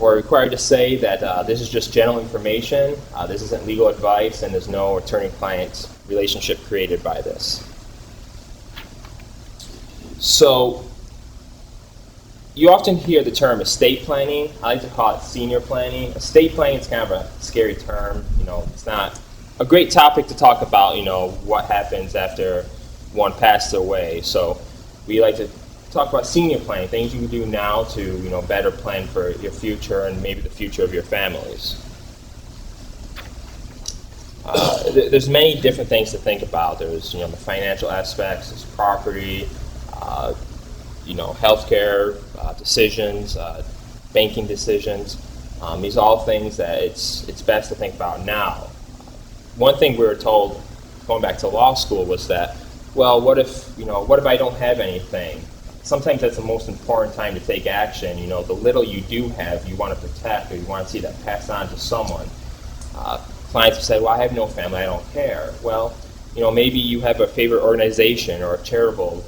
We're required to say that this is just general information. This isn't legal advice, and there's no attorney-client relationship created by this. So, you often hear the term estate planning. I like to call it senior planning. Estate planning is kind of a scary term. It's not a great topic to talk about. What happens after one passed away. So, we like to talk about senior planning, things you can do now to better plan for your future and maybe the future of your families. There's many different things to think about. There's the financial aspects, there's property, healthcare decisions, banking decisions. These are all things that it's best to think about now. One thing we were told going back to law school was that, well, what if I don't have anything? Sometimes that's the most important time to take action. The little you do have, you want to protect, or you want to see that passed on to someone. Clients have said, well, I have no family, I don't care. Well, maybe you have a favorite organization or a charitable,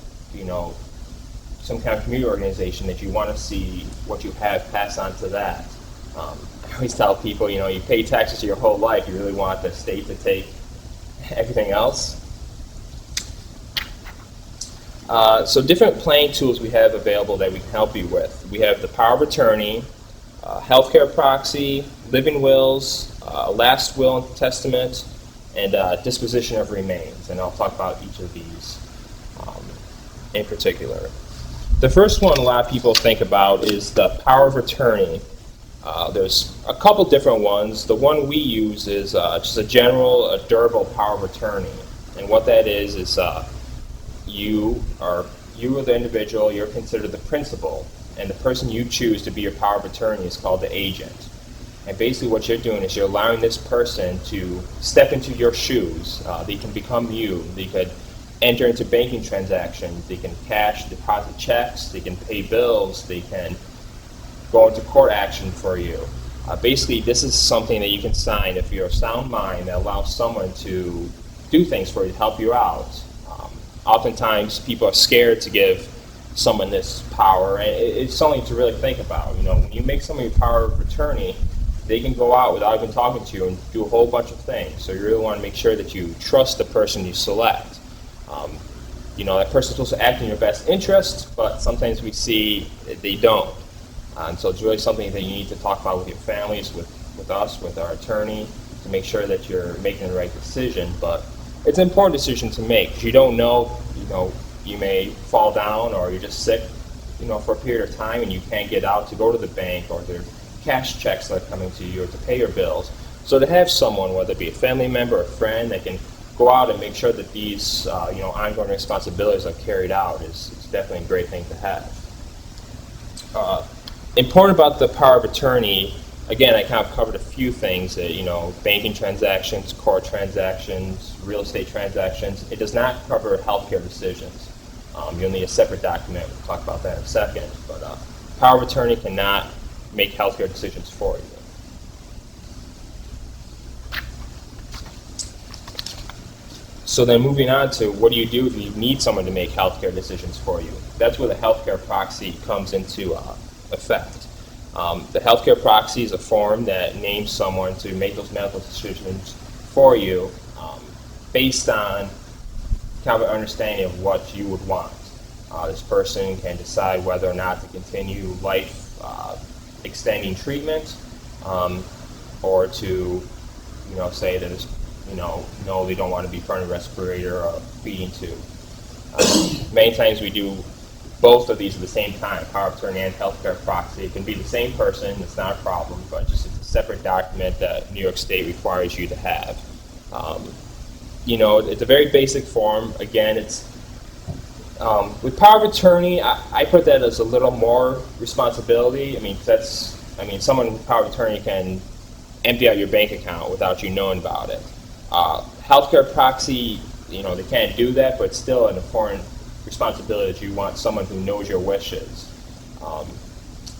some kind of community organization that you want to see what you have pass on to that. I always tell people, you pay taxes your whole life, you really want the state to take everything else. So different planning tools we have available that we can help you with. We have the power of attorney, healthcare proxy, living wills, last will and testament, and disposition of remains. And I'll talk about each of these in particular. The first one a lot of people think about is the power of attorney. There's a couple different ones. The one we use is just a general, durable power of attorney. And what that is you are the individual, you're considered the principal, and the person you choose to be your power of attorney is called the agent. And basically what you're doing is you're allowing this person to step into your shoes. They can become you. They could enter into banking transactions. They can cash, deposit checks. They can pay bills. They can go into court action for you. Basically, this is something that you can sign if you're a sound mind that allows someone to do things for you, to help you out. Oftentimes, people are scared to give someone this power, and it's something to really think about. When you make someone your power of attorney, they can go out without even talking to you and do a whole bunch of things. So you really want to make sure that you trust the person you select. That person's supposed to act in your best interest, but sometimes we see they don't. And so it's really something that you need to talk about with your families, with us, with our attorney, to make sure that you're making the right decision. But it's an important decision to make, because you don't know, you may fall down, or you're just sick, for a period of time, and you can't get out to go to the bank, or there are cash checks that are coming to you, or to pay your bills. So to have someone, whether it be a family member or a friend, that can go out and make sure that these, ongoing responsibilities are carried out is definitely a great thing to have. Important about the power of attorney, again, I kind of covered a few things that, banking transactions, court transactions, real estate transactions. It does not cover healthcare decisions. You'll need a separate document. We'll talk about that in a second. But power of attorney cannot make healthcare decisions for you. So then moving on to what do you do if you need someone to make healthcare decisions for you? That's where the healthcare proxy comes into effect. The healthcare proxy is a form that names someone to make those medical decisions for you based on kind of an understanding of what you would want. This person can decide whether or not to continue life extending treatment, or to say that it's, no, they don't want to be put on a respirator or a feeding tube. Many times we do both of these at the same time, power of attorney and healthcare proxy. It can be the same person, it's not a problem, but just it's a separate document that New York State requires you to have. It's a very basic form. Again, it's with power of attorney, I put that as a little more responsibility. Someone with power of attorney can empty out your bank account without you knowing about it. Healthcare proxy, they can't do that, but it's still an important responsibility that you want someone who knows your wishes.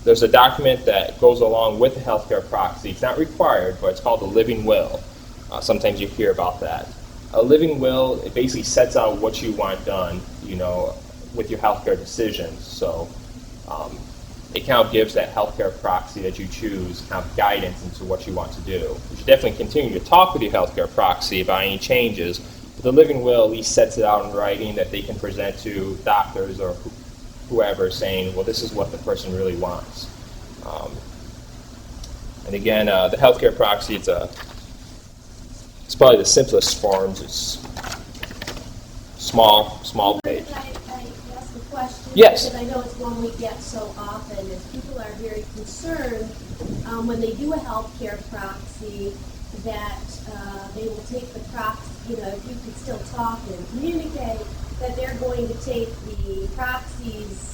There's a document that goes along with the healthcare proxy. It's not required, but it's called a living will. Sometimes you hear about that. A living will, it basically sets out what you want done, with your healthcare decisions. So it kind of gives that healthcare proxy that you choose kind of guidance into what you want to do. You should definitely continue to talk with your healthcare proxy about any changes, but the living will at least sets it out in writing that they can present to doctors or whoever, saying, well, this is what the person really wants. And again, the healthcare proxy, it's probably the simplest forms. It's small page. I ask a question? Yes. Because I know it's one we get so often, is people are very concerned when they do a healthcare proxy that they will take the proxy, if you can still talk and communicate, that they're going to take the proxy's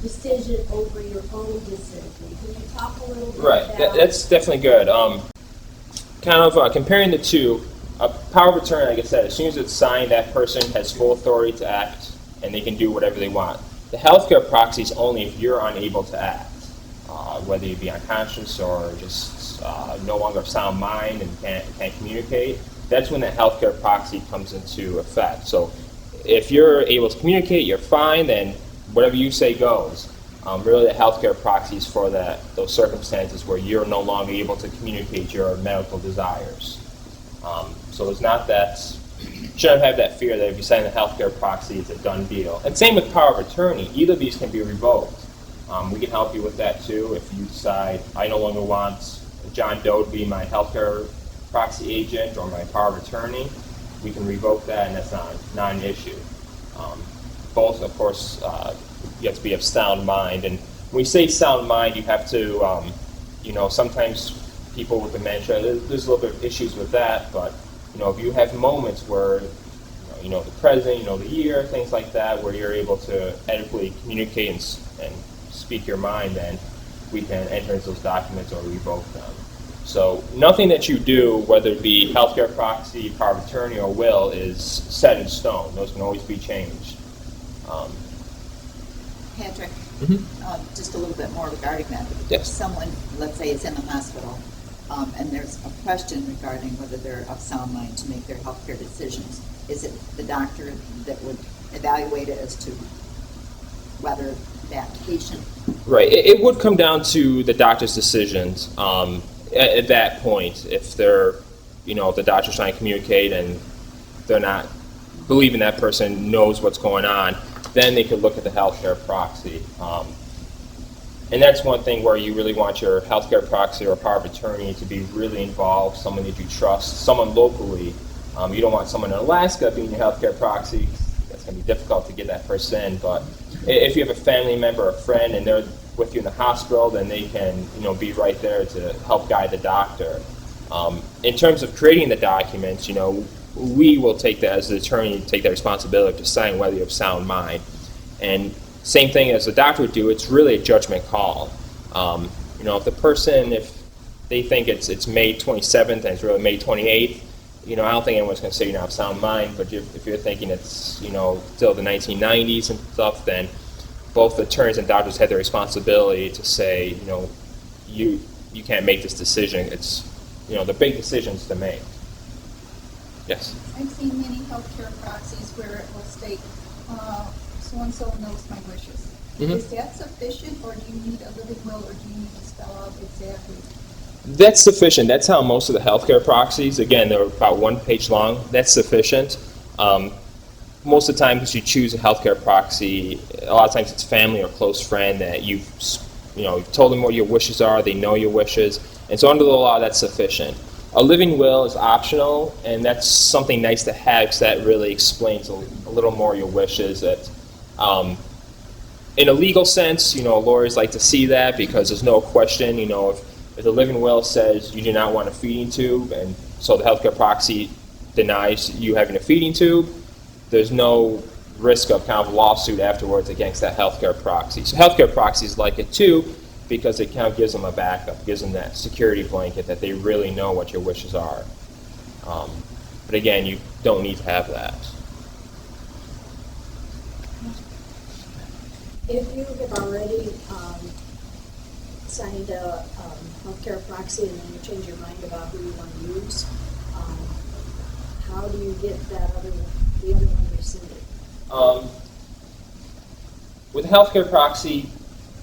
decision over your own decision. Can you talk a little bit about that? That's definitely good. Kind of comparing the two, power of attorney, like I said, as soon as it's signed, that person has full authority to act, and they can do whatever they want. The healthcare proxy is only if you're unable to act, whether you be unconscious or just no longer of sound mind and can't communicate. That's when the healthcare proxy comes into effect. So if you're able to communicate, you're fine, then whatever you say goes. Really, the healthcare proxy is for those circumstances where you're no longer able to communicate your medical desires. So it's not that, you shouldn't have that fear that if you sign the healthcare proxy, it's a done deal. And same with power of attorney. Either of these can be revoked. We can help you with that too. If you decide, I no longer want John Doe to be my healthcare proxy agent or my power of attorney, we can revoke that, and that's not an issue. Both, of course, you have to be of sound mind. And when we say sound mind, you have to, sometimes people with dementia, there's a little bit of issues with that, but, if you have moments where, the present, the year, things like that, where you're able to adequately communicate and speak your mind, then we can enter into those documents or revoke them. So nothing that you do, whether it be healthcare proxy, power of attorney, or will, is set in stone. Those can always be changed. Patrick, just a little bit more regarding that. Yes. If someone, let's say, is in the hospital, and there's a question regarding whether they're of sound mind to make their healthcare decisions, is it the doctor that would evaluate it as to whether that patient... Right. It would come down to the doctor's decisions at that point. If they're, if the doctor's trying to communicate and they're not believing that person knows what's going on, then they could look at the healthcare proxy. And that's one thing where you really want your healthcare proxy or power of attorney to be really involved, someone that you trust, someone locally. You don't want someone in Alaska being your healthcare proxy. That's going to be difficult to get that person in. But if you have a family member or a friend and they're with you in the hospital, then they can be right there to help guide the doctor. In terms of creating the documents, we will take that as the attorney, take that responsibility to sign whether you have sound mind. And same thing as the doctor would do, it's really a judgment call. If the person, if they think it's May 27th and it's really May 28th, I don't think anyone's going to say you don't have sound mind, but if you're thinking it's, still the 1990s and stuff, then both attorneys and doctors have the responsibility to say, you can't make this decision. It's, the big decisions to make. Yes? I've seen many healthcare proxies where it will state, so-and-so knows my wishes. Mm-hmm. Is that sufficient, or do you need a living will, or do you need to spell out exactly? That's sufficient. That's how most of the healthcare proxies, again, they're about 1 page long. That's sufficient. Most of the time, if you choose a healthcare proxy, a lot of times it's family or close friend that you've told them what your wishes are, they know your wishes, and so under the law, that's sufficient. A living will is optional, and that's something nice to have because that really explains a little more your wishes. That, in a legal sense, lawyers like to see that because there's no question, if the living will says you do not want a feeding tube, and so the healthcare proxy denies you having a feeding tube, there's no risk of kind of lawsuit afterwards against that healthcare proxy. So healthcare proxies like it too, because it kind of gives them a backup, gives them that security blanket that they really know what your wishes are. But again, you don't need to have that. If you have already signed a healthcare proxy and then you change your mind about who you want to use, how do you get the other one rescinded? With a healthcare proxy,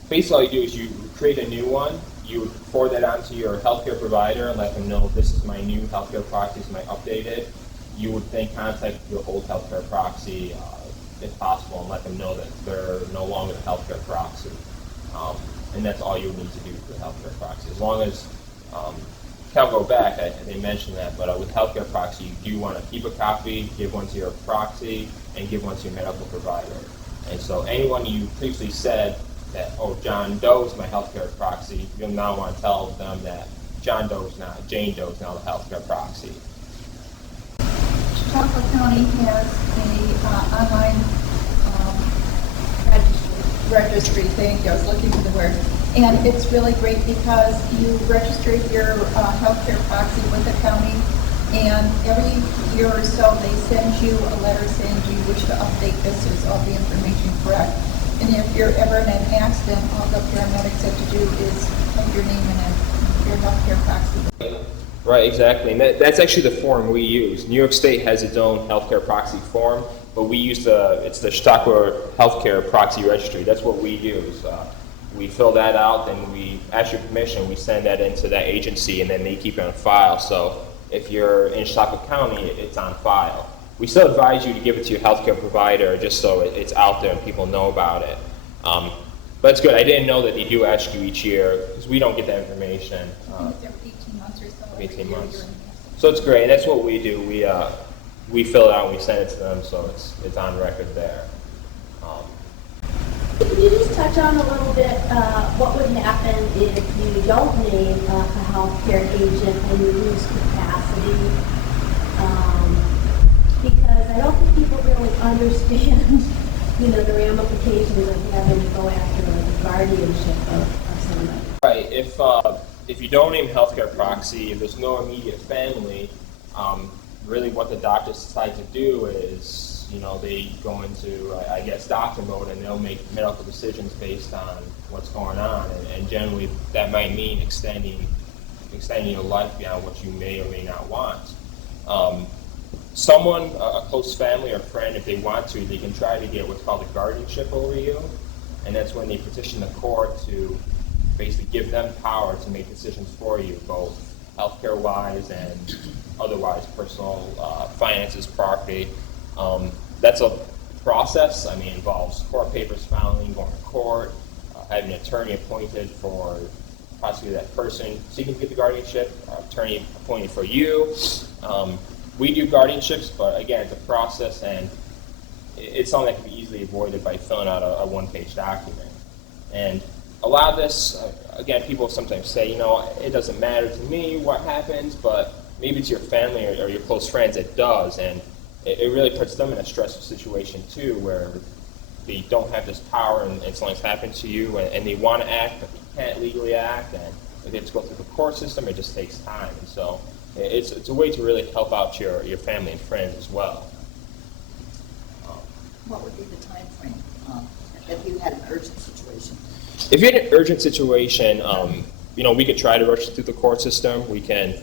Basically, all you do is you create a new one. You would forward that on to your healthcare provider and let them know this is my new healthcare proxy, this is my updated. You would then contact your old healthcare proxy, if possible, and let them know that they're no longer the healthcare proxy. And that's all you need to do for the healthcare proxy. As long as, can't go back, I didn't mention that, but with healthcare proxy, you do want to keep a copy, give one to your proxy, and give one to your medical provider. And so anyone you previously said that, oh, John Doe is my healthcare proxy, you'll now want to tell them that John Doe is not, Jane Doe is now the healthcare proxy. Chautauqua County has a online registry, thank you, I was looking for the word. And it's really great because you register your healthcare proxy with the county, and every year or so they send you a letter saying, do you wish to update this, is all the information correct? And if you're ever in an accident, all the paramedics have to do is put your name in it, your healthcare proxy. Right, exactly. And that's actually the form we use. New York State has its own healthcare proxy form, but we use it's the Chautauqua Healthcare Proxy Registry. That's what we use. We fill that out, then we ask your permission, we send that into that agency, and then they keep it on file. So if you're in Chautauqua County, it's on file. We still advise you to give it to your healthcare provider just so it's out there and people know about it. But it's good. I didn't know that they do ask you each year because we don't get that information. I think it's every 18 months or so. 18 months. So it's great. That's what we do. We fill it out and we send it to them, so it's on record there. Could you just touch on a little bit what would happen if you don't name a healthcare agent and you lose capacity? Because I don't think people really understand, the ramifications of having to go after the guardianship of somebody. Right. If you don't name healthcare proxy, if there's no immediate family, really what the doctors decide to do is, they go into, I guess, doctor mode, and they'll make medical decisions based on what's going on. And generally, that might mean extending your life beyond what you may or may not want. Someone, a close family or friend, if they want to, they can try to get what's called a guardianship over you. And that's when they petition the court to basically give them power to make decisions for you, both healthcare-wise and otherwise, personal finances, property. That's a process. It involves court papers filing, going to court, having an attorney appointed for possibly that person seeking to get the guardianship, attorney appointed for you. We do guardianships, but again, it's a process, and it's something that can be easily avoided by filling out a one-page document. And a lot of this, again, people sometimes say, it doesn't matter to me what happens, but maybe to your family or your close friends it does, and it really puts them in a stressful situation too, where they don't have this power and something's happened to you, and they want to act, but they can't legally act, and if they have to go through the court system, it just takes time. And so it's a way to really help out your family and friends as well. What would be the time frame if you had an urgent situation? If you had an urgent situation, we could try to rush it through the court system. We can,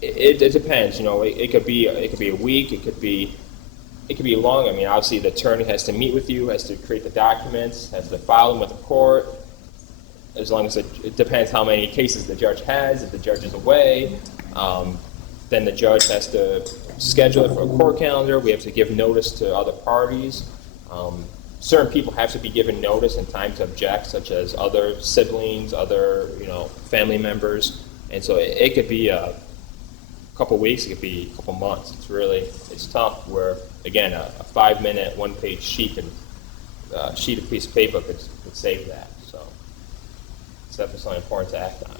it depends. It could be a week. It could be long. Obviously the attorney has to meet with you, has to create the documents, has to file them with the court. As long as it depends how many cases the judge has. If the judge is away, then the judge has to schedule it for a court calendar. We have to give notice to other parties. Certain people have to be given notice and time to object, such as other siblings, other family members, and so it could be a couple weeks, it could be a couple months. It's tough. Where again, a 5-minute, one-page sheet of piece of paper could save that. So it's definitely something important to act on.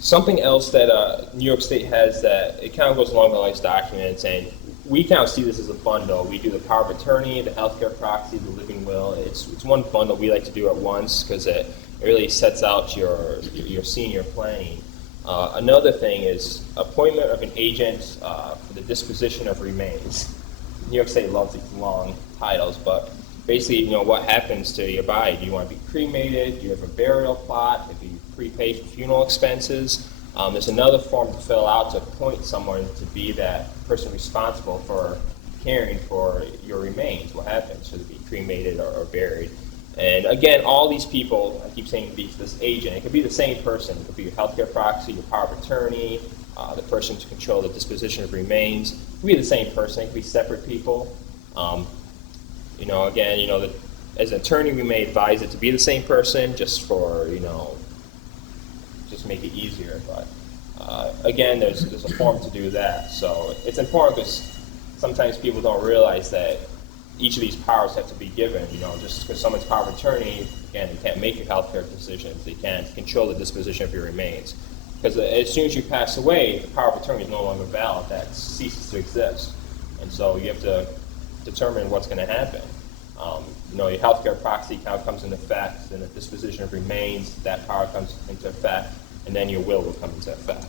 Something else that New York State has that it kind of goes along the lines of documents, and we kind of see this as a bundle. We do the power of attorney, the healthcare proxy, the living will. It's one bundle we like to do at once because it really sets out your senior planning. Another thing is appointment of an agent for the disposition of remains. New York State loves these long titles, but basically, what happens to your body? Do you want to be cremated? Do you have a burial plot? Have you prepaid for funeral expenses? There's another form to fill out to appoint someone to be that person responsible for caring for your remains. What happens? Should it be cremated or buried? And again, all these people, I keep saying this agent, it could be the same person. It could be your healthcare proxy, your power of attorney, the person to control the disposition of remains. It could be the same person. It could be separate people. Again, as an attorney, we may advise it to be the same person just for, just make it easier. But again, there's a form to do that. So it's important because sometimes people don't realize that each of these powers have to be given. Just because someone's power of attorney, again, they can't make your healthcare decisions. They can't control the disposition of your remains. Because as soon as you pass away, the power of attorney is no longer valid. That ceases to exist. And so you have to determine what's going to happen. Your healthcare proxy account comes into effect, and the disposition of remains, that power comes into effect, and then your will come into effect.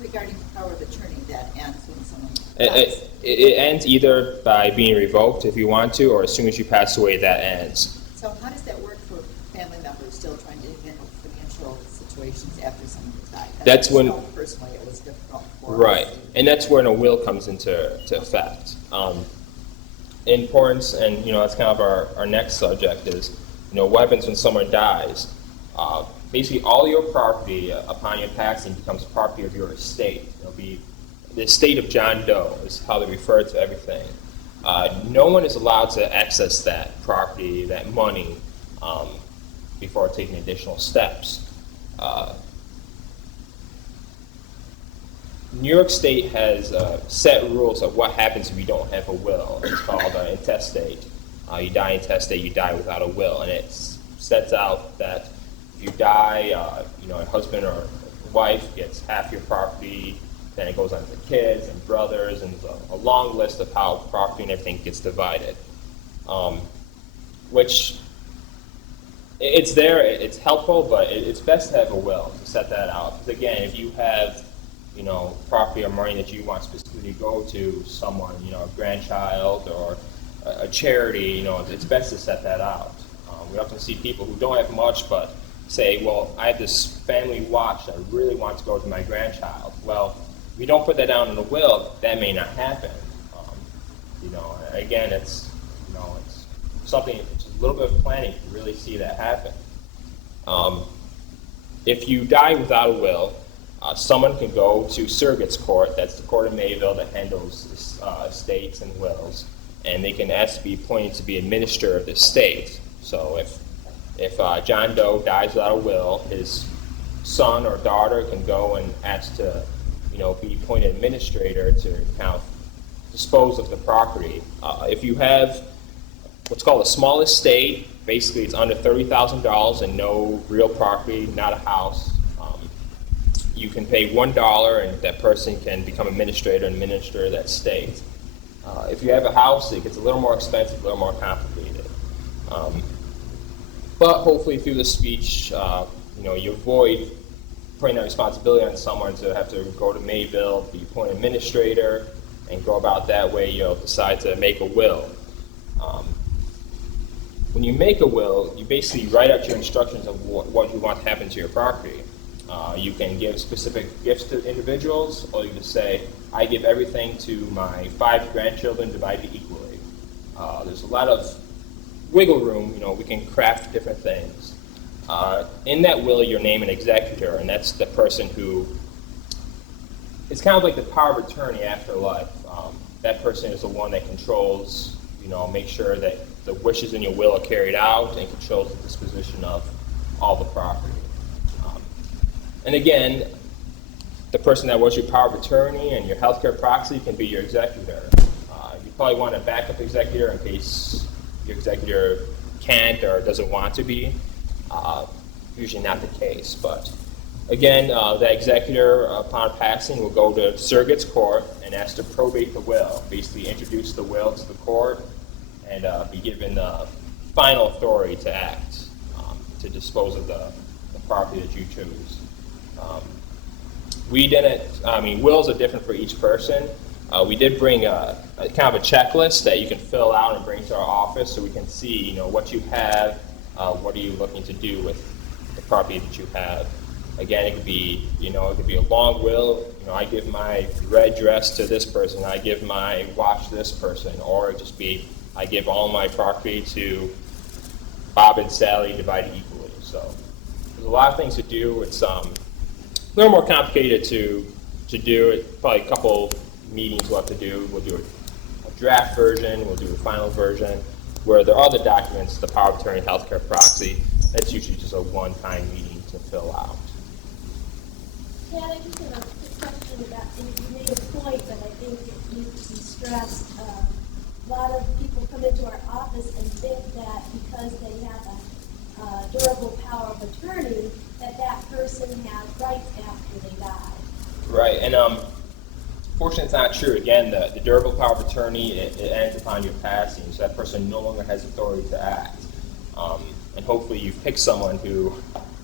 Regarding the power of attorney, that ends when someone dies. It ends either by being revoked if you want to, or as soon as you pass away, that ends. So how does that work for family members still trying to handle financial situations after someone has died? That's when, personally, it was difficult for right, us. and that's when a will comes into effect. Importance, and that's kind of our next subject is, what happens when someone dies? Basically, all your property upon your passing becomes property of your estate. It'll be the estate of John Doe is how they refer to everything. No one is allowed to access that property, that money, before taking additional steps. New York State has set rules of what happens if you don't have a will. It's called intestate. You die intestate, you die without a will, and it sets out that if you die, a husband or wife gets half your property. Then it goes on to kids and brothers, and a long list of how property and everything gets divided. Which it's there, it's helpful, but it's best to have a will to set that out. Because again, if you have property or money that you want specifically to go to someone, a grandchild or a charity, it's best to set that out. We often see people who don't have much but say, well, I have this family watch that I really want to go to my grandchild. Well, if you don't put that down in the will, that may not happen. Again, it's something, it's a little bit of planning to really see that happen. If you die without a will, someone can go to surrogate's court. That's the court in Mayville that handles estates and wills, and they can ask to be appointed to be administrator of the estate. So if John Doe dies without a will, his son or daughter can go and ask to be appointed administrator to kind of dispose of the property. If you have what's called a small estate, basically it's under $30,000 and no real property, not a house, you can pay $1 and that person can become administrator and administer that estate. If you have a house, it gets a little more expensive, a little more complicated. But hopefully through the speech, you avoid putting that responsibility on someone to have to go to Mayville, be appointed administrator, and go about that way. You'll decide to make a will. When you make a will, you basically write out your instructions of what you want to happen to your property. You can give specific gifts to individuals, or you can say, I give everything to my 5 grandchildren divided equally. There's a lot of wiggle room, we can craft different things. In that will, you name an executor, and that's the person who, it's kind of like the power of attorney after life. That person is the one that controls, make sure that the wishes in your will are carried out and controls the disposition of all the property. And again, the person that was your power of attorney and your healthcare proxy can be your executor. You probably want a backup executor in case your executor can't or doesn't want to be. Usually not the case, but again, the executor upon passing will go to surrogate's court and ask to probate the will, basically introduce the will to the court and be given the final authority to act, to dispose of the property that you choose. Wills are different for each person. We did bring a kind of a checklist that you can fill out and bring to our office so we can see, what you have, what are you looking to do with the property that you have. Again, it could be, it could be a long will. I give my red dress to this person, I give my watch to this person, or it just be, I give all my property to Bob and Sally divided equally. So there's a lot of things to do. It's a little more complicated to do. It probably a couple meetings we'll have to do. We'll do a draft version, we'll do a final version, where there are the documents, the power of attorney, healthcare proxy. That's usually just a one-time meeting to fill out. Chad, I just have a quick question about, you made a point, but I think it needs to be stressed. A lot of people come into our office and think that because they have a durable power of attorney, that person has rights after they die. Right, and fortunately it's not true. Again, the durable power of attorney, it ends upon your passing, so that person no longer has authority to act. And hopefully you pick someone who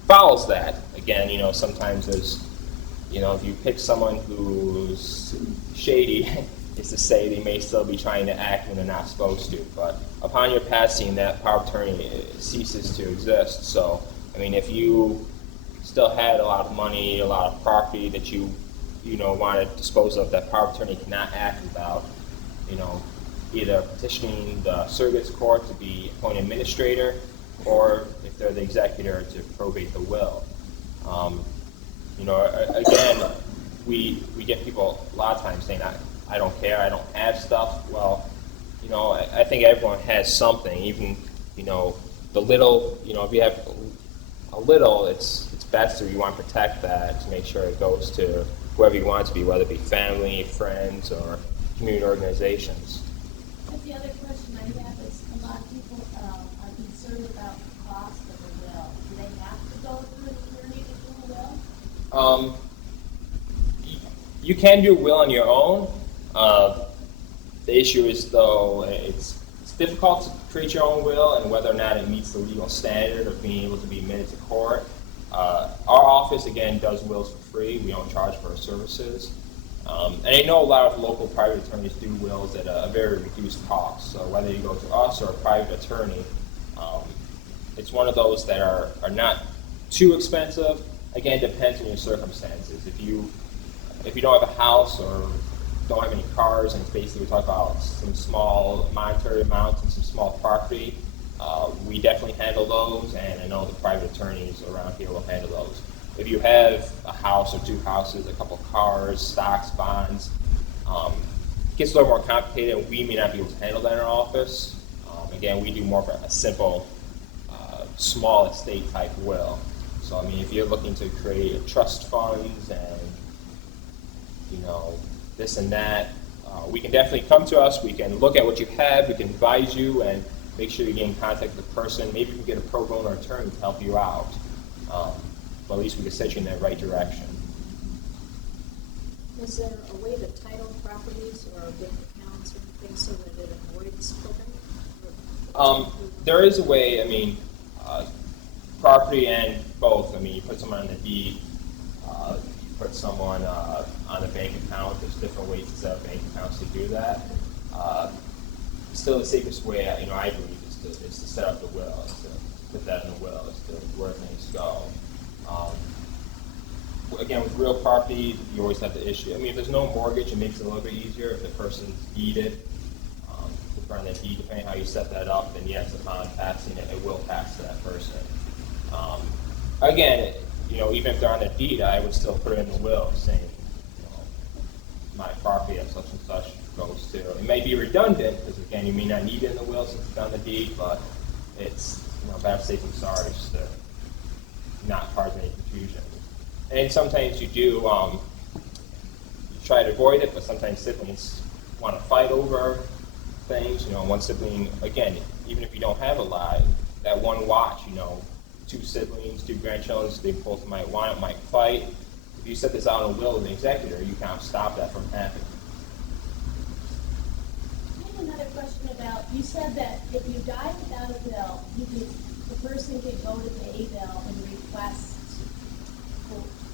follows that. Again, sometimes there's, if you pick someone who's shady, it's to say they may still be trying to act when they're not supposed to. But upon your passing, that power of attorney ceases to exist. So, if you still had a lot of money, a lot of property that you want to dispose of, that power of attorney cannot act without, either petitioning the surrogate's court to be appointed administrator, or if they're the executor, to probate the will. Again, we get people a lot of times saying, I don't care, I don't have stuff. Well, I think everyone has something, even, the little, if you have a little, it's best if you want to protect that, to make sure it goes to whoever you want it to be, whether it be family, friends, or community organizations. But the other question I have is, a lot of people are concerned about the cost of a will. Do they have to go through an attorney to do a will? You can do a will on your own. The issue is, though, it's difficult to create your own will, and whether or not it meets the legal standard of being able to be admitted to court. Our office, again, does wills for free. We don't charge for our services. And I know a lot of local private attorneys do wills at a very reduced cost. So whether you go to us or a private attorney, it's one of those that are not too expensive. Again, it depends on your circumstances. If you don't have a house or don't have any cars, and basically we talk about some small monetary amounts and some small property, we definitely handle those, and I know the private attorneys around here will handle those. If you have a house or two houses, a couple cars, stocks, bonds, it gets a little more complicated, and we may not be able to handle that in our office. Again, we do more of a simple, small estate type will. So, if you're looking to create a trust funds and, this and that, we can definitely come to us. We can look at what you have. We can advise you and make sure you get in contact with the person. Maybe we can get a pro bono attorney to help you out. But at least we can set you in that right direction. Is there a way to title properties or bank accounts or anything so that it avoids probate? There is a way, property and both. You put someone on the deed, you put someone on a bank account. There's different ways to set up bank accounts to do that. Still, the safest way, I believe, is to set up the will, is to put that in the will, is to where things go. Again, with real property, you always have the issue. If there's no mortgage, it makes it a little bit easier. If the person's deeded, to burn that deed, depending on how you set that up, then yes, upon passing it will pass to that person. Again, even if they're on the deed, I would still put it in the will, saying, my property at such and such goes to. It may be redundant, because again, you may not need it in the will since it's on the deed, but it's, better safe than sorry, just to not cause any confusion. And sometimes you do, you try to avoid it, but sometimes siblings want to fight over things. One sibling, again, even if you don't have a lot, that one watch, two siblings, two grandchildren, they both might want it, might fight. If you set this out in a will of the executor, you can't stop that from happening. I have another question about, you said that if you die without a will, the person could go to pay a bill and request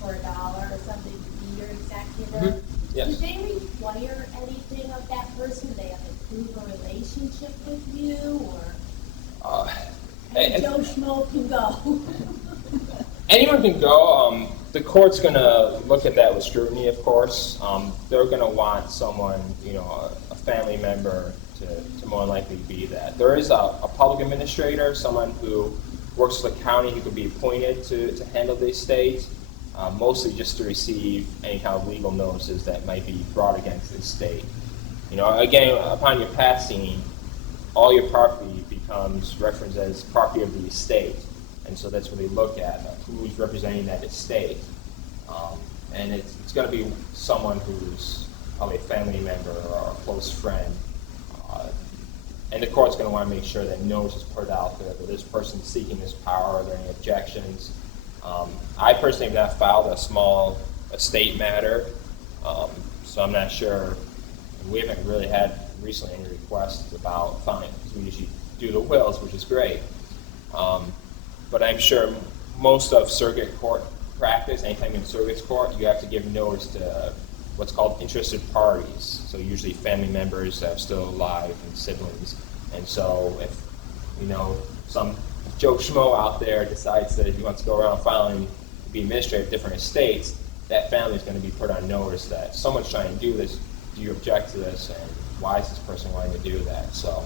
for $1 or something to be your executor. Mm-hmm. Yes. Do they require anything of that person? Do they have to prove a relationship with you, or Joe Schmo can go? Anyone can go. The court's going to look at that with scrutiny, of course. They're going to want someone, a family member to more likely be that. There is a public administrator, someone who works for the county who could be appointed to handle the estate, mostly just to receive any kind of legal notices that might be brought against the estate. Again, upon your passing, all your property becomes referenced as property of the estate. And so that's what they look at, who's representing that estate. And it's going to be someone who's probably a family member or a close friend. And the court's going to want to make sure that notice is put out there that this person's seeking this power. Are there any objections? I personally have not filed a small estate matter, so I'm not sure. We haven't really had recently any requests about filing, because we usually do the wills, which is great. But I'm sure most of circuit court practice, anytime in circuit court, you have to give notice to what's called interested parties. So usually family members that are still alive and siblings. And so if, some Joe Schmo out there decides that he wants to go around filing to be administrator of different estates, that family is going to be put on notice that someone's trying to do this. Do you object to this? And why is this person wanting to do that? So,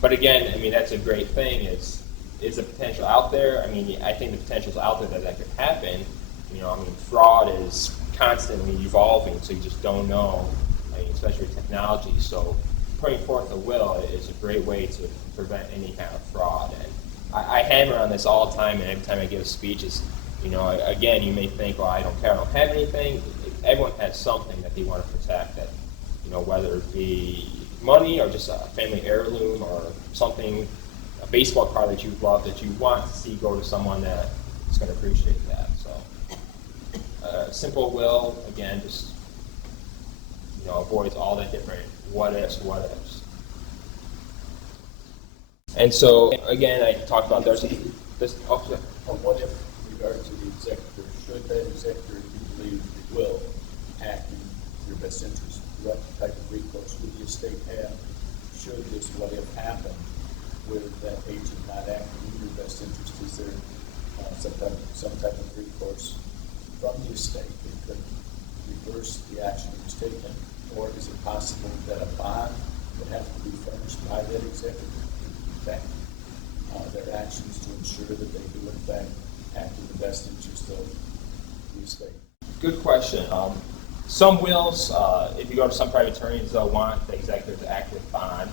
but again, that's a great thing. Is the potential out there? I think the potential is out there that could happen. Fraud is constantly evolving, so you just don't know, especially with technology. So putting forth a will is a great way to prevent any kind of fraud. And I hammer on this all the time, and every time I give speeches, again, you may think, well, I don't care, I don't have anything. Everyone has something that they want to protect, that, whether it be money or just a family heirloom or something, a baseball card that you love, that you want to see go to someone that is going to appreciate that. So simple will, again, just avoids all the different what ifs. And so again, I talked about there's this. What if, in regard to the executor, should that executor, if you believe it will act in your best interest, what type of recourse would the estate have should this what if happen with that agent not acting in your best interest? Is there some type of recourse from the estate that could reverse the action that was taken? Or is it possible that a bond would have to be furnished by that executor to effect their actions to ensure that they do in fact act in the best interest of the estate? Good question. Some wills, if you go to some private attorneys, they'll want the executor to act with bond,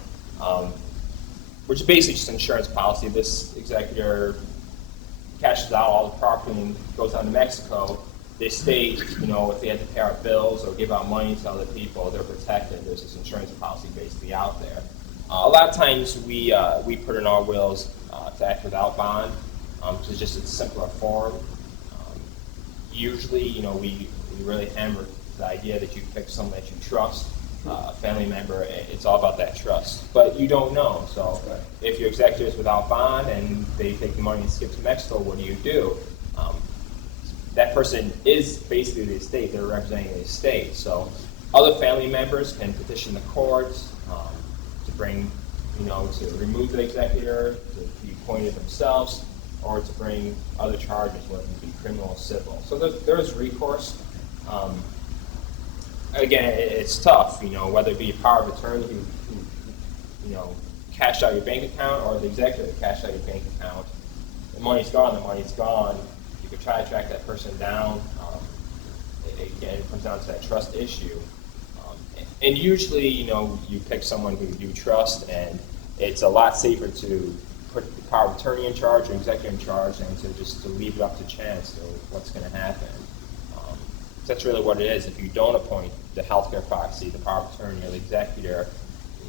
which is basically just an insurance policy. This executor cashes out all the property and goes down to Mexico. The estate, if they had to pay out bills or give out money to other people, they're protected. There's this insurance policy basically out there. A lot of times we put in our wills to act without bond, which is just a simpler form. Usually, we really hammer the idea that you pick someone that you trust, a family member. It's all about that trust. But you don't know. So if your executor is without bond and they take the money and skip to Mexico, what do? That person is basically the estate. They're representing the estate. So other family members can petition the courts to bring, to remove the executor, to be appointed themselves, or to bring other charges, whether it be criminal or civil. So there's recourse. Again, it's tough, whether it be a power of attorney who cashed out your bank account, or the executor that cashed out your bank account. The money's gone. You could try to track that person down. Again, it comes down to that trust issue. And usually, you pick someone who you trust, and it's a lot safer to put the power of attorney in charge or executive in charge than to leave it up to chance to what's going to happen. That's really what it is. If you don't appoint the healthcare proxy, the power of attorney, or the executor,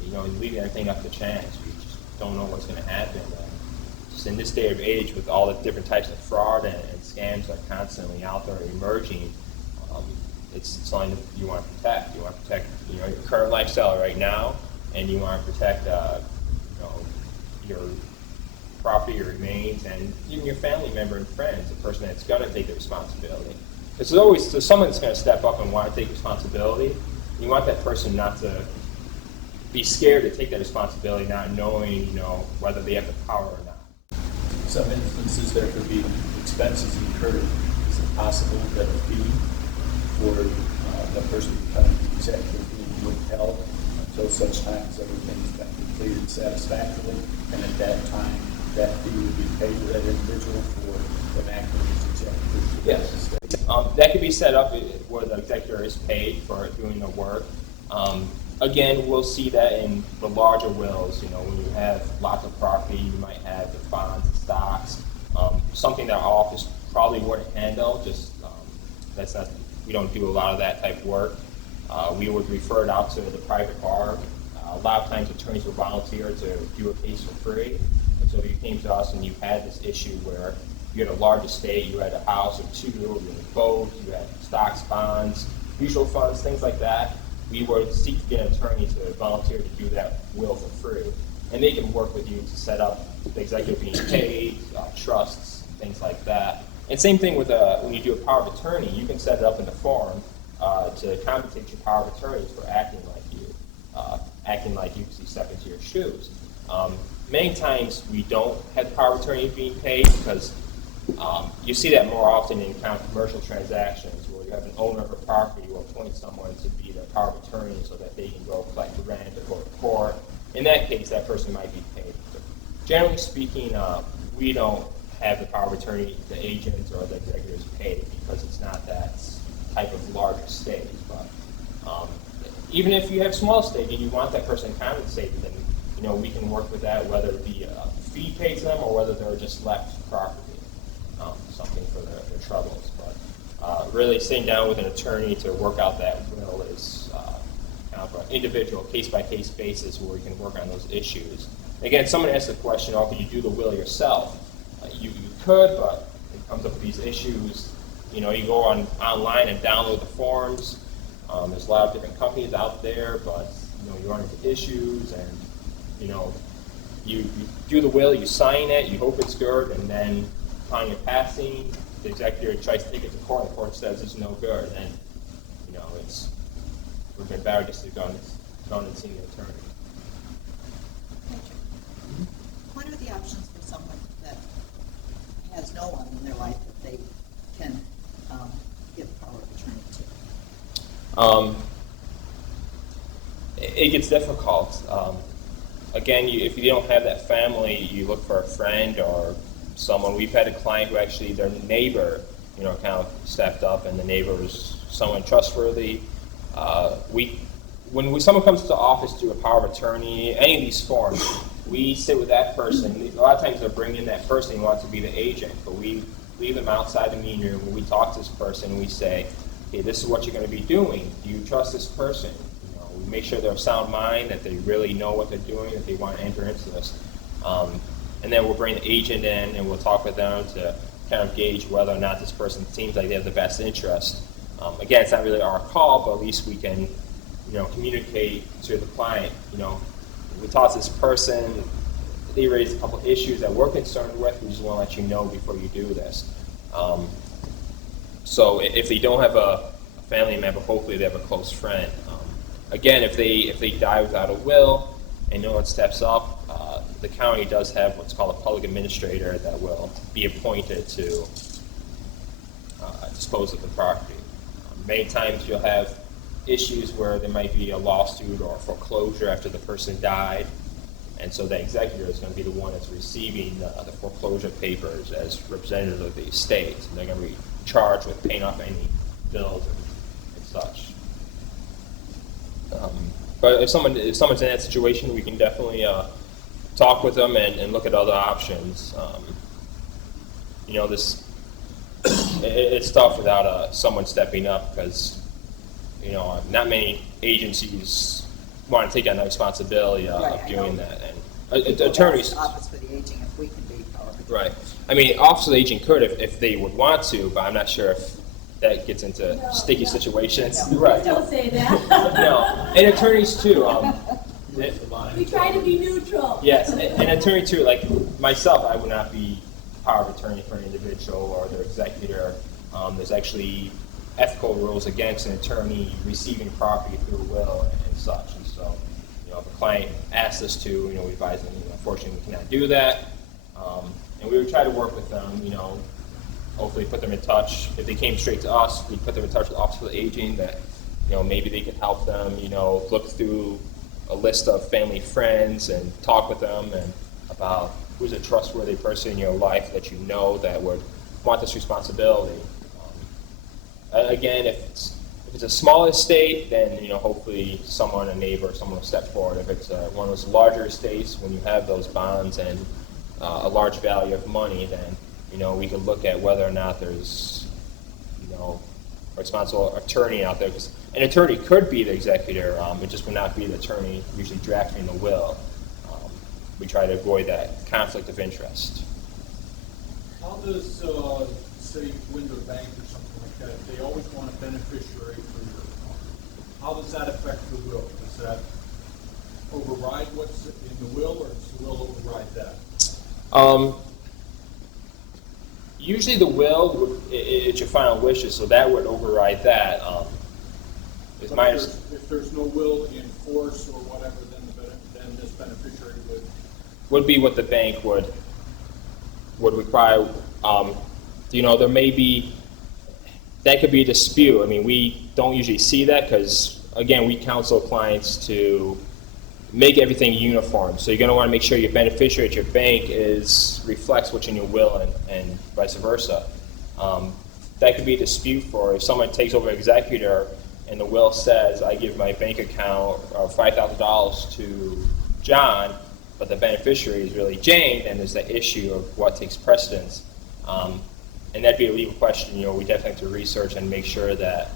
you leave everything up to chance. You just don't know what's going to happen. Just in this day of age, with all the different types of fraud and scams that are constantly out there emerging, it's something that you want to protect. You want to protect your current lifestyle right now, and you want to protect your property, your remains, and even your family member and friends, the person that's going to take the responsibility. Because there's someone that's going to step up and want to take responsibility. You want that person not to be scared to take that responsibility, not knowing, whether they have the power or not. Some instances there could be expenses incurred. Is is it possible that the fee for the person becoming the executor being withheld until such time as everything's been completed satisfactorily, and at that time, that fee would be paid to that individual for enacting his executorship? Yes. That could be set up where the executor is paid for doing the work. Again, we'll see that in the larger wills. You know, when you have lots of property, you might have the bonds and stocks. Something that our office probably wouldn't handle. Just that's not. We don't do a lot of that type of work. We would refer it out to the private bar. A lot of times, attorneys will volunteer to do a case for free. And so if you came to us and you had this issue where you had a large estate, you had a house or two, you had boats, you had stocks, bonds, mutual funds, things like that, we would seek to get an attorney to volunteer to do that will for free. And they can work with you to set up the executive being paid, trusts, things like that. And same thing with when you do a power of attorney, you can set it up in the form to compensate your power of attorneys for acting like you because you step into your shoes. Many times we don't have the power of attorney being paid because you see that more often in kind of commercial transactions where you have an owner of a property who will appoint someone to be the power of attorney so that they can go collect the rent or go to court. In that case, that person might be paid. But generally speaking, we don't have the power of attorney, the agent or the executors paid because it's not that type of large estate. But even if you have small estate and you want that person compensated, then we can work with that, whether it be a fee paid to them or whether they're just left property. Something for their troubles. But really sitting down with an attorney to work out that will is kind of an individual case-by-case basis where we can work on those issues. Again, someone asked the question, could you do the will yourself? You could, but it comes up with these issues. You go online and download the forms. There's a lot of different companies out there, but you run into issues and you do the will, you sign it, you hope it's good, and then upon your passing, the executor tries to take it to court, and the court says it's no good, and it would have been better just to go and see the attorney. What are the options for someone that has no one in their life that they can give power of attorney to? It gets difficult. Again, if you don't have that family, you look for a friend or someone. We've had a client who actually their neighbor, kind of stepped up, and the neighbor was someone trustworthy. When someone comes to the office to do a power of attorney, any of these forms, we sit with that person. A lot of times they'll bring in that person who wants to be the agent, but we leave them outside the meeting room. When we talk to this person, we say, "Hey, this is what you're going to be doing. Do you trust this person?" We make sure they're of sound mind, that they really know what they're doing, that they want to enter into this. And then we'll bring the agent in and we'll talk with them to kind of gauge whether or not this person seems like they have the best interest. Again, it's not really our call, but at least we can, communicate to the client. We talk to this person, they raised a couple of issues that we're concerned with. We just want to let you know before you do this. So if they don't have a family member, hopefully they have a close friend. Again, if they die without a will and no one steps up, the county does have what's called a public administrator that will be appointed to dispose of the property. Many times you'll have issues where there might be a lawsuit or foreclosure after the person died, and so the executor is going to be the one that's receiving the foreclosure papers as representative of the estate. And they're going to be charged with paying off any bills and such. But if someone's in that situation, we can definitely talk with them and look at other options. It's tough without someone stepping up because, not many agencies want to take on the responsibility of doing that. And attorneys. Office for the aging, if we can be power of attorney. Right. I mean, office of the aging could if they would want to, but I'm not sure if that gets into sticky situations. No. Right. Don't say that. No. And attorneys too. We try to be neutral. Yes, and attorney too. Like myself, I would not be power of attorney for an individual or their executor. There's actually ethical rules against an attorney receiving property through a will and such. And so, if a client asks us to, we advise them. Unfortunately, we cannot do that. And we would try to work with them. hopefully put them in touch. If they came straight to us, we put them in touch with the Office of Aging that, maybe they could help them, look through a list of family friends and talk with them and about who's a trustworthy person in your life that that would want this responsibility. Again, if it's a small estate, then hopefully a neighbor, someone will step forward. If it's one of those larger estates, when you have those bonds and a large value of money, then we could look at whether or not there's a responsible attorney out there. Because an attorney could be the executor, it just would not be the attorney usually drafting the will. We try to avoid that conflict of interest. How does, say, you go into a bank or something like that, they always want a beneficiary for your account. How does that affect the will? Does that override what's in the will, or does the will override that? Usually the will, it's your final wishes, so that would override that. If there's no will in force or whatever, then this beneficiary would be what the bank would require. There may be, that could be a dispute. I mean, we don't usually see that because, again, we counsel clients to make everything uniform. So you're going to want to make sure your beneficiary at your bank reflects what's in your will and vice versa. That could be a dispute for if someone takes over executor and the will says, I give my bank account of $5,000 to John, but the beneficiary is really Jane, and there's the issue of what takes precedence. And that'd be a legal question. We definitely have to research and make sure that,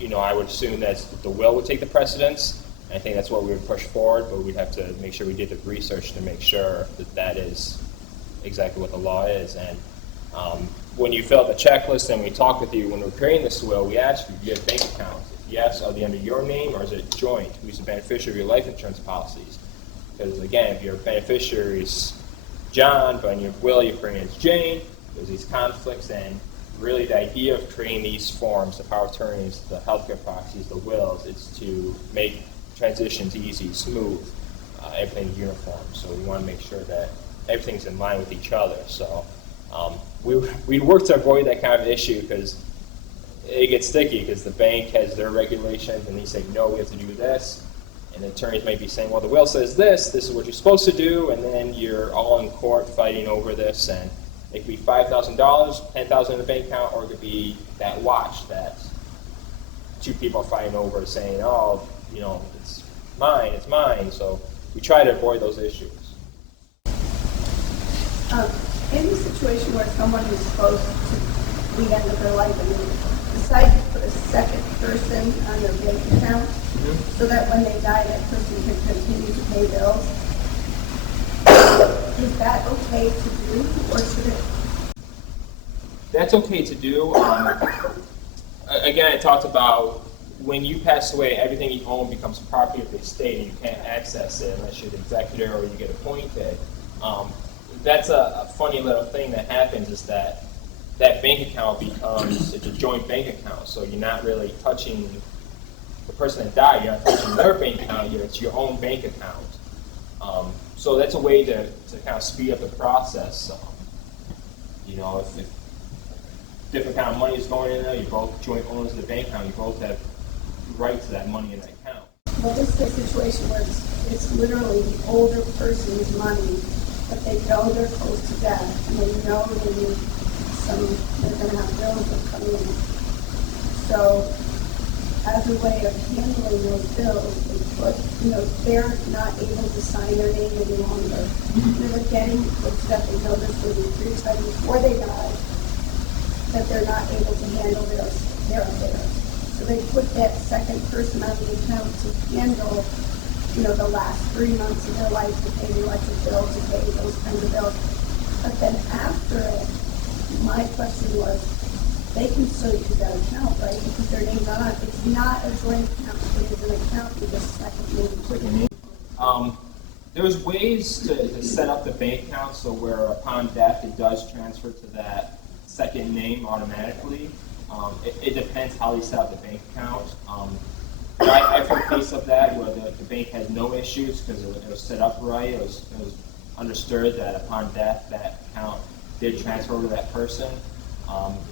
I would assume that the will would take the precedence. And I think that's what we would push forward, but we'd have to make sure we did the research to make sure that that is exactly what the law is. And when you fill out the checklist and we talk with you when we're creating this will, we ask you, do you have bank accounts? If yes, are they under your name or is it joint? Who's the beneficiary of your life insurance policies? Because again, if your beneficiary is John, but in your will you're creating as Jane, there's these conflicts, and really the idea of creating these forms, the power of attorneys, the healthcare proxies, the wills, is to make transitions easy, smooth, everything's uniform. So we want to make sure that everything's in line with each other. So we work to avoid that kind of issue because it gets sticky because the bank has their regulations and they say, no, we have to do this. And the attorneys may be saying, well, the will says this is what you're supposed to do, and then you're all in court fighting over this. And it could be $5,000, $10,000 in the bank account, or it could be that watch that two people are fighting over saying, oh, it's mine. So we try to avoid those issues. In the situation where someone is close to the end of their life and they decide to put a second person on their bank account so that when they die, that person can continue to pay bills, is that okay to do, or should it? That's okay to do. Again, I talked about when you pass away, everything you own becomes property of the estate, and you can't access it unless you're the executor or you get appointed. That's a funny little thing that happens is that bank account becomes, it's a joint bank account, so you're not really touching the person that died, you're not touching their bank account, it's your own bank account. So that's a way to kind of speed up the process. If different kind of money is going in there, you're both joint owners of the bank account, you both have right to that money in that account. Well, this is a situation where it's literally the older person's money, but they know they're close to death, and they know they're going to have bills that come in. So, as a way of handling those bills, they put, they're not able to sign their name any longer. They're getting close to death, they know this will be pre-decided before they die, that they're not able to handle their affairs. So they put that second person on the account to handle, the last 3 months of their life, to pay the electric bill, to pay those kinds of bills. But then after it, my question was, they can still use that account, right? Because their name's on it. It's not a joint account, it is an account with a second name. Put your name. There's ways to set up the bank account so where upon death it does transfer to that second name automatically. It depends how they set up the bank account. I've heard cases of that where the bank had no issues because it was set up right. It was understood that upon death that account did transfer to that person.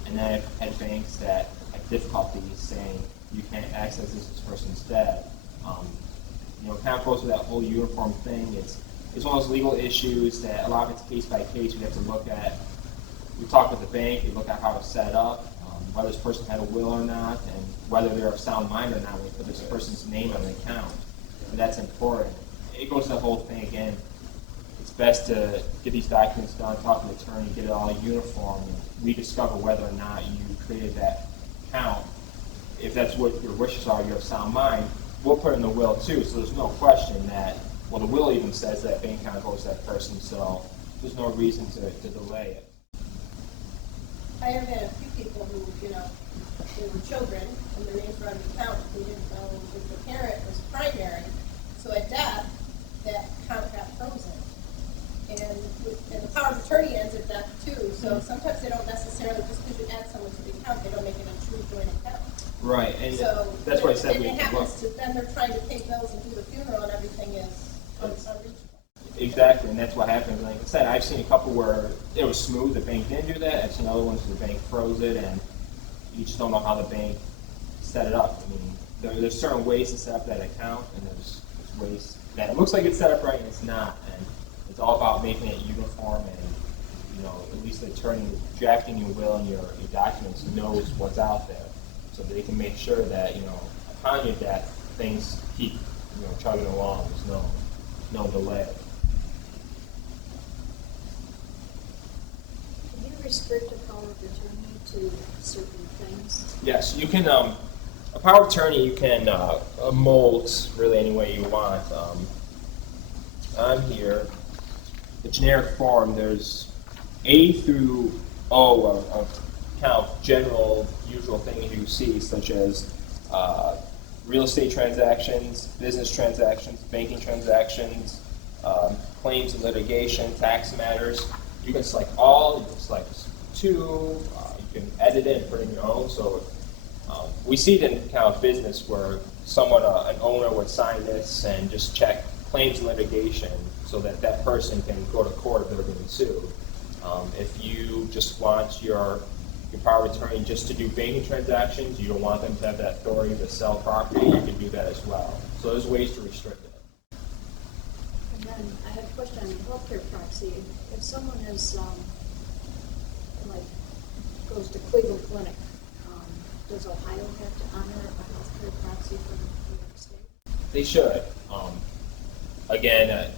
And then I've had banks that have difficulties saying you can't access this person's debt. It kind of goes with that whole uniform thing. It's one of those legal issues that a lot of it's case by case. We have to look at. We talk with the bank. We look at how it's set up, whether this person had a will or not, and whether they're of sound mind or not. We put this person's name on the account, and that's important. It goes to the whole thing again. It's best to get these documents done, talk to the attorney, get it all uniform, and rediscover whether or not you created that account. If that's what your wishes are, you have sound mind, we'll put it in the will too, so there's no question that, well, the will even says that bank account goes to that person, so there's no reason to delay it. I have had a few people who, they were children, and their names were on the account, they didn't know if the parent was primary, so at death, that account got frozen. And the power of attorney ends at death too, so sometimes they don't necessarily, just because you add someone to the account, they don't make it a true joint account. Right, and So, that's why I said and we it can look. happens to, then they're trying to pay bills and do the funeral and everything is unreachable. Exactly, and that's what happens. Like I said, I've seen a couple where it was smooth, the bank didn't do that. I've seen other ones where the bank froze it, and you just don't know how the bank set it up. I mean, there's certain ways to set up that account, and there's ways that it looks like it's set up right and it's not. And it's all about making it uniform, and at least the attorney drafting your will and your documents knows what's out there, so they can make sure that upon your death things keep chugging along. There's no delay. Can you restrict the power of attorney to certain things? Yes, you can. A power of attorney you can mold really any way you want. On here, the generic form, there's A through O of kind of general, usual things you see, such as real estate transactions, business transactions, banking transactions, claims and litigation, tax matters. You can select all, you can select two, you can edit it and put in your own. So we see it in kind of business where someone, an owner would sign this and just check claims and litigation so that that person can go to court if they're being sued. If you just want your power of attorney just to do banking transactions, you don't want them to have that authority to sell property, you can do that as well. So there's ways to restrict it. And then I have a question on healthcare proxy. If someone is, goes to Cleveland Clinic, does Ohio have to honor a healthcare proxy from New York State? They should. Again,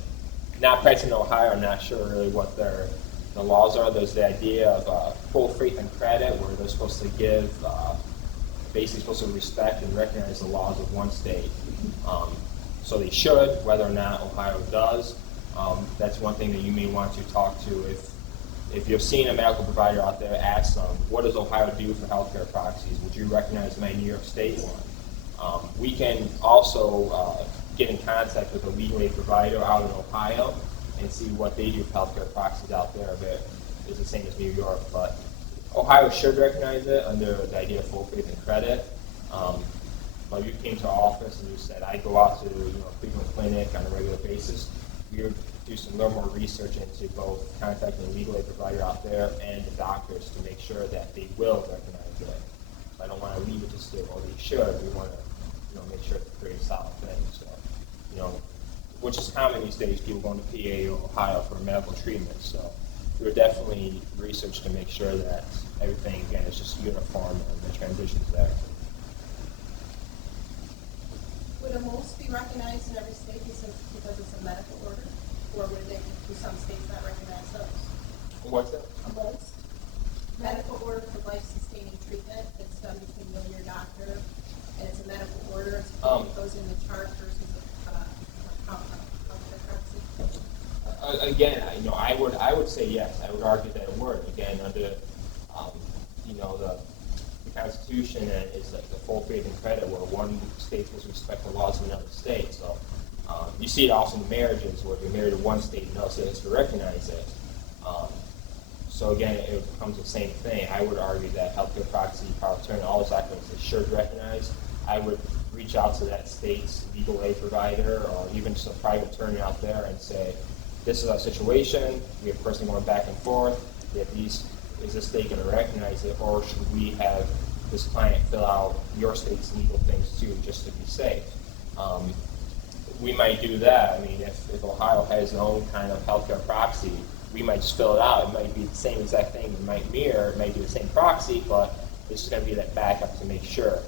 not practicing in Ohio, I'm not sure really what the laws are. There's the idea of full faith and credit, where they're supposed to give, basically supposed to respect and recognize the laws of one state. So they should, whether or not Ohio does. That's one thing that you may want to talk to. If you've seen a medical provider out there, ask them, what does Ohio do for healthcare proxies? Would you recognize my New York State one? We can also get in contact with a legal aid provider out in Ohio and see what they do for healthcare proxies out there. If it is the same as New York, but Ohio should recognize it under the idea of full faith and credit. But you came to our office and you said, I go out to Cleveland Clinic on a regular basis. We would do some little more research into both contacting a legal aid provider out there and the doctors to make sure that they will recognize it. So I don't want to leave it just to, well, they should. We want to make sure it's a pretty solid thing. So, which is common these days, people going to PA or Ohio for medical treatment. So we would definitely research to make sure that everything, again, is just uniform and the transition's there. Would a most be recognized in every state because it's a medical order? Or would they, do some states not recognize those? What's that? A most medical order for life-sustaining treatment that's done between you and your doctor, and it's a medical order, it goes in the chart versus Again, I would say yes. I would argue that it would. Again, under the Constitution is the full faith and credit, where one state will respect the laws of another state. So you see it also in marriages, where if you're married to one state, another state has to recognize it. So again, it becomes the same thing. I would argue that healthcare proxy, power of attorney, all those documents they should recognize. I would reach out to that state's legal aid provider or even just a private attorney out there and say, this is our situation. We have a person going back and forth. We have these is the state going to recognize it, or should we have this client fill out your state's legal things too, just to be safe? We might do that. I mean, if Ohio has its own kind of healthcare proxy, we might just fill it out. It might be the same exact thing. It might mirror, it might be the same proxy, but it's just going to be that backup to make sure.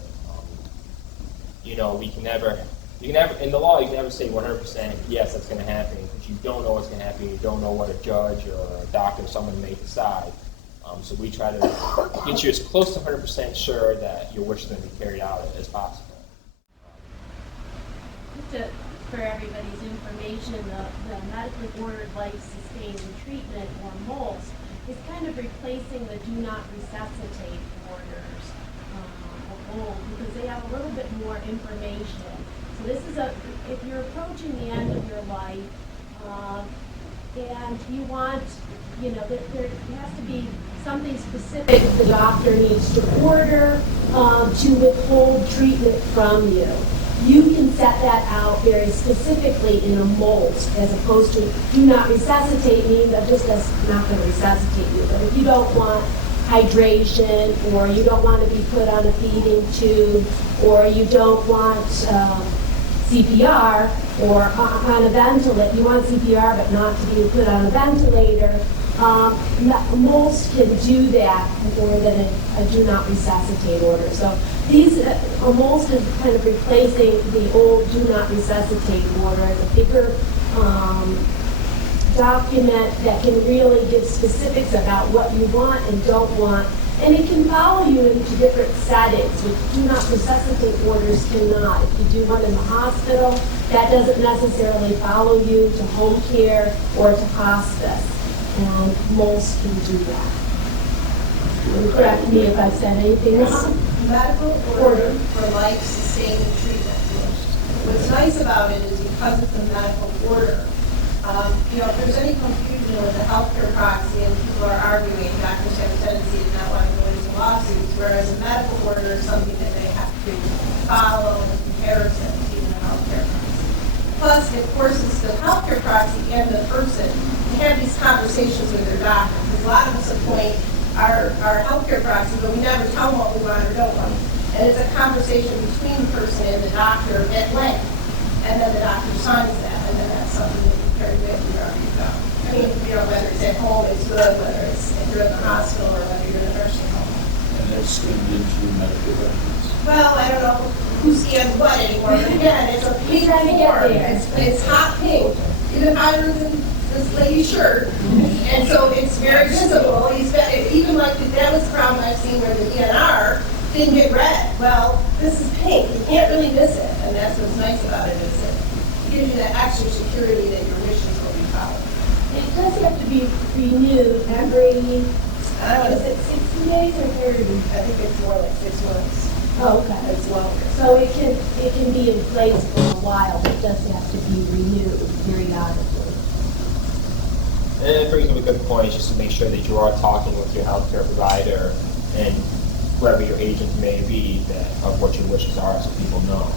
You know, you can never, in the law, you can never say 100% yes, that's going to happen, because you don't know what's going to happen. You don't know what a judge or a doctor or someone may decide. So we try to get you as close to 100% sure that your wish is going to be carried out as possible. For everybody's information, the medically ordered life-sustaining treatment, or MOLST, is kind of replacing the do not resuscitate orders of old, because they have a little bit more information. So this is if you're approaching the end of your life, and you want, there has to be something specific the doctor needs to order to withhold treatment from you. You can set that out very specifically in a MOLST, as opposed to do not resuscitate, meaning that just that's not going to resuscitate you. But if you don't want hydration, or you don't want to be put on a feeding tube, or you don't want CPR, or on a ventilator, you want CPR but not to be put on a ventilator, MOLST can do that more than a do not resuscitate order. So these, a MOLST is kind of replacing the old do not resuscitate order. It's a bigger document that can really give specifics about what you want and don't want. And it can follow you into different settings, which do not resuscitate orders cannot. If you do one in the hospital, that doesn't necessarily follow you to home care or to hospice. And MOLST can do that. Correct me if I've said anything wrong. Medical order for life-sustaining treatment. What's nice about it is because it's a medical order, if there's any confusion with the healthcare proxy and people are arguing, doctors have a tendency to not want to go into lawsuits, whereas a medical order is something that they have to follow in comparison to the healthcare proxy. Plus, it forces the healthcare proxy and the person to have these conversations with their doctor, because a lot of us appoint our healthcare proxy, but we never tell them what we want or don't want. And it's a conversation between the person and the doctor at length. And then the doctor signs that, and then that's something that you carry with you wherever you go. I mean, whether it's at home, it's good, whether it's if you're in the hospital or whether you're in a nursing home. And that's scanned into medical records. Well, I don't know who scans what anymore. But again, it's a pink form. It's hot pink, even hotter than this lady's shirt. And so it's very visible. Even like that was the problem I've seen where the DNR didn't get red. Well, this is pink. You can't really miss it. And that's what's nice about it, is it gives you that extra security that your wishes will be followed. It does have to be renewed every, Is it 60 days or 30? I think it's more like 6 months. Oh, okay. It's longer. So it can be in place for a while, but it does have to be renewed periodically. And it brings up a good point, just to make sure that you are talking with your healthcare provider and whoever your agent may be, of what your wishes are, so people know.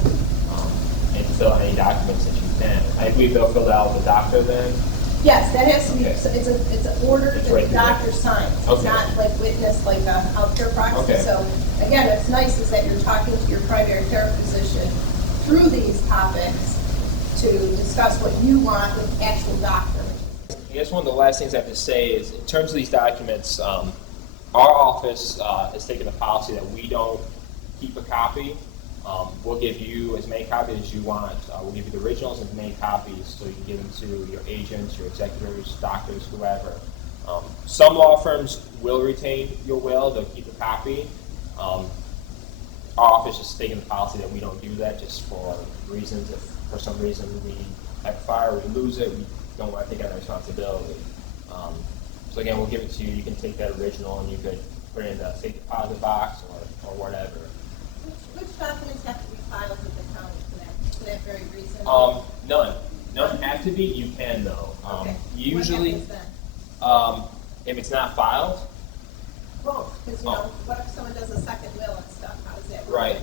And to fill out any documents that you can. I believe they'll fill out the doctor then. Yes, that has to be, Okay. it's an order It's that right the there. doctor signs. It's Okay. not like witness, like a healthcare proxy. Okay. So again, what's nice is that you're talking to your primary care physician through these topics to discuss what you want with the actual doctor. I guess one of the last things I have to say is, in terms of these documents, our office has taken the policy that we don't keep a copy. We'll give you as many copies as you want. We'll give you the originals and as many copies so you can give them to your agents, your executors, doctors, whoever. Some law firms will retain your will. They'll keep a copy. Our office has taken the policy that we don't do that, just for reasons. If for some reason we have a fire, we lose it, we don't want to take on the responsibility. So again, we'll give it to you. You can take that original and you could put it in the safe deposit box or whatever. Which documents have to be filed with the county for that very reason? None. None have to be. You can though. Okay. Usually, What happens then? if it's not filed, Both, because what if someone does a second will and stuff? How does that work? Right.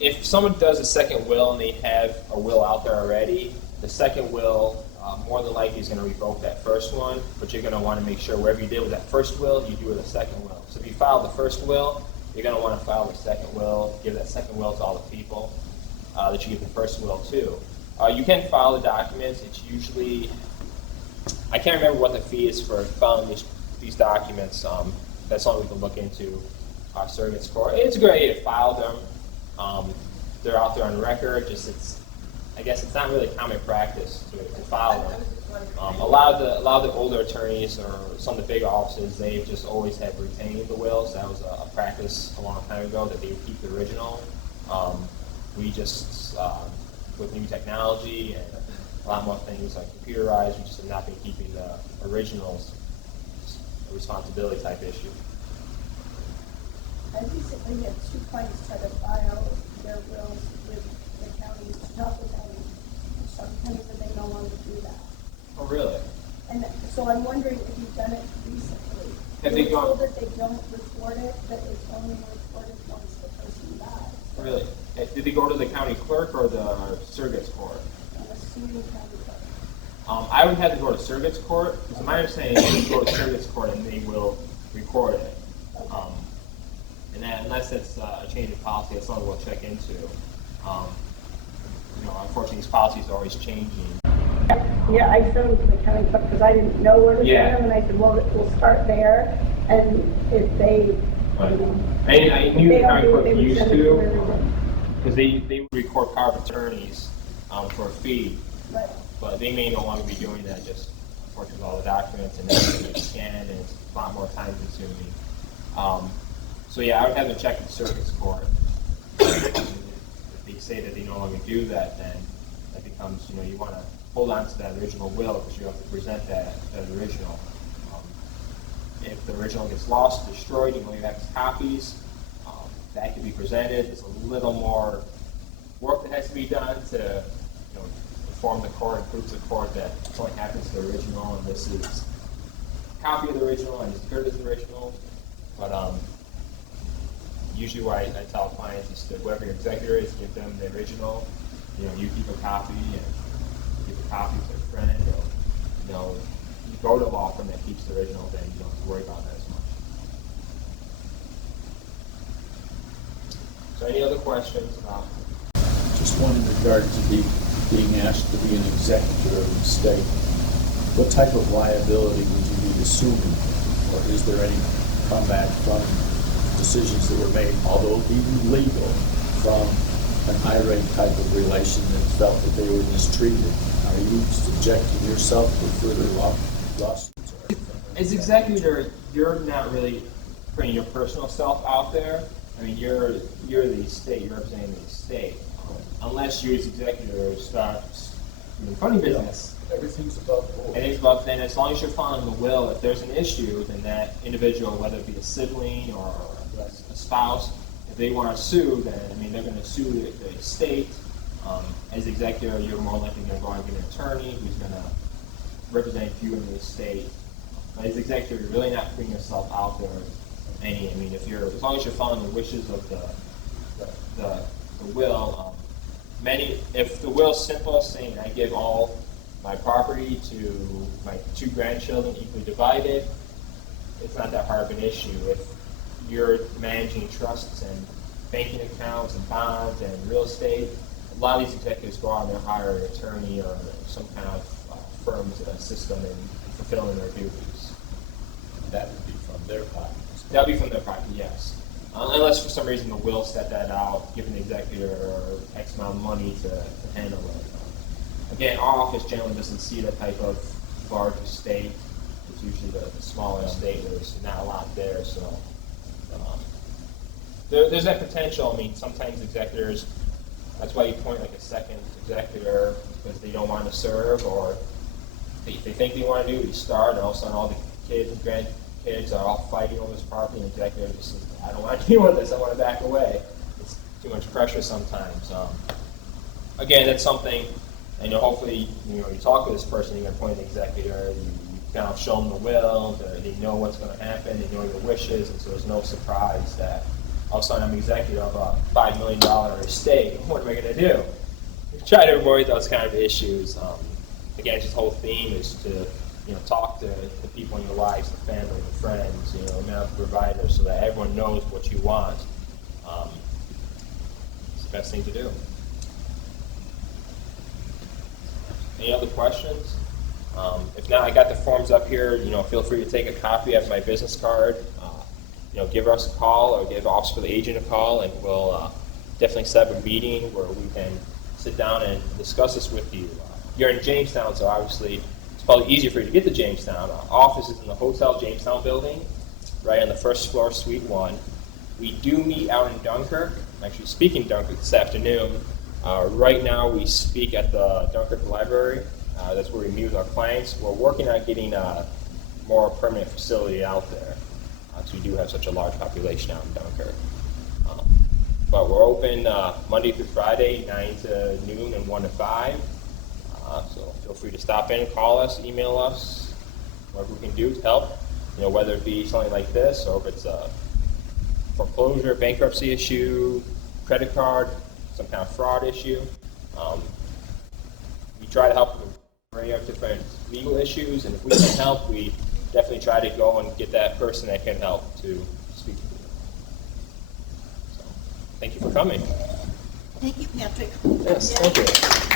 if someone does a second will and they have a will out there already, the second will more than likely he's going to revoke that first one, but you're going to want to make sure wherever you did with that first will, you do with the second will. So if you file the first will, you're going to want to file the second will, give that second will to all the people that you give the first will to. You can file the documents. It's usually, I can't remember what the fee is for filing these documents. That's something we can look into. Surrogates court. It's a good idea to file them. They're out there on record. I guess it's not really common practice to file them. A lot of the older attorneys or some of the bigger offices, they just always have retained the wills. That was a practice a long time ago that they would keep the original. We just, with new technology and a lot more things like computerized, we just have not been keeping the originals. It's a responsibility type issue. I recently had 2 clients try to file their wills with the county, Suffolk County. Sometimes they no longer do that. Oh, really? And so I'm wondering if you've done it recently. Have they gone? Told that they don't report it, that it's only reported once the person dies. Really? Did they go to the county clerk or the surrogates court? I'm assuming county clerk. I would have to go to surrogates court. Because my understanding is you go to surrogates court and they will record it. And that, unless it's a change of policy, that's something we'll check into. Unfortunately, these policies are always changing. Yeah, I sent them to the county clerk because I didn't know where to Yeah. send them, and I said, well, we'll start there, and if they, I knew the county clerk used to, because they record power of attorneys for a fee, Right. but they may no longer be doing that, just unfortunately with all the documents and everything they scan, and it's a lot more time consuming. So yeah, I would have to check the circuits court. If they say that they no longer do that, then that becomes, you want to hold on to that original will because you have to present that original. If the original gets lost, destroyed, you only have copies, that can be presented. There's a little more work that has to be done to inform the court and prove to the court that something happens to the original and this is a copy of the original and as good as the original. But usually what I tell clients is that whoever your executor is, give them the original. You keep a copy and give a copy to a friend. Or, you go to a law firm that keeps the original, then you don't have to worry about that as much. So any other questions about? Just one in regard to being asked to be an executor of the estate. What type of liability would you be assuming? Or is there any comeback from decisions that were made, although even legal, from an irate type of relation that felt that they were mistreated? Are you subjecting yourself to further lawsuits? As executor, you're not really putting your personal self out there. I mean, you're the estate, you're representing the estate. Unless you as executor start doing funny business. Everything's above board. And it's above, then as long as you're following the will, if there's an issue, then that individual, whether it be a sibling or a spouse, if they want to sue, then they're going to sue the estate. As executor, you're more likely going to go and get an attorney who's going to represent you in the estate. But as executor, you're really not putting yourself out there. As long as you're following the wishes of the will. If the will's simple, saying I give all my property to my 2 grandchildren equally divided, it's not that hard of an issue. If you're managing trusts and banking accounts and bonds and real estate, a lot of these executives go out and they'll hire an attorney or some kind of firm to assist them in fulfilling their duties. That would be from their pocket. That'll be from their pocket, yes. Unless for some reason the will set that out, giving the executor X amount of money to handle it. Again, our office generally doesn't see that type of large estate. It's usually the smaller estate where there's not a lot there. So there's that potential. Sometimes executors, that's why you point like a second executor because they don't want to serve, or they think they want to do, you start, and all of a sudden all the kids and grandkids are all fighting over this property, and the executor just says, I don't want to deal with this, I want to back away. It's too much pressure sometimes. Again, that's something, and hopefully, you talk to this person, you appoint an executor, you kind of show them the will, they know what's going to happen, they know your wishes, and so there's no surprise that all of a sudden I'm executive of a $5 million estate. What am I going to do? Try to avoid those kind of issues. again, this whole theme is to talk to the people in your lives, the family, the friends, medical providers, so that everyone knows what you want. It's the best thing to do. Any other questions? If not, I got the forms up here. Feel free to take a copy of my business card. Give us a call or give Office for the Agent a call, and we'll definitely set up a meeting where we can sit down and discuss this with you. You're in Jamestown, so obviously it's probably easier for you to get to Jamestown. Our office is in the Hotel Jamestown building, right on the first floor, Suite 1. We do meet out in Dunkirk. I'm actually speaking in Dunkirk this afternoon. Right now we speak at the Dunkirk Library. That's where we meet with our clients. We're working on getting a more permanent facility out there. So we do have such a large population out in Dunkirk. But we're open Monday through Friday, 9 to noon and 1 to 5. So feel free to stop in, call us, email us, whatever we can do to help. Whether it be something like this or if it's a foreclosure, bankruptcy issue, credit card, some kind of fraud issue. We try to help with a variety of different legal issues, and if we can help, we definitely try to go and get that person that can help to speak to you. So, thank you for coming. Thank you, Patrick. Yes, thank you.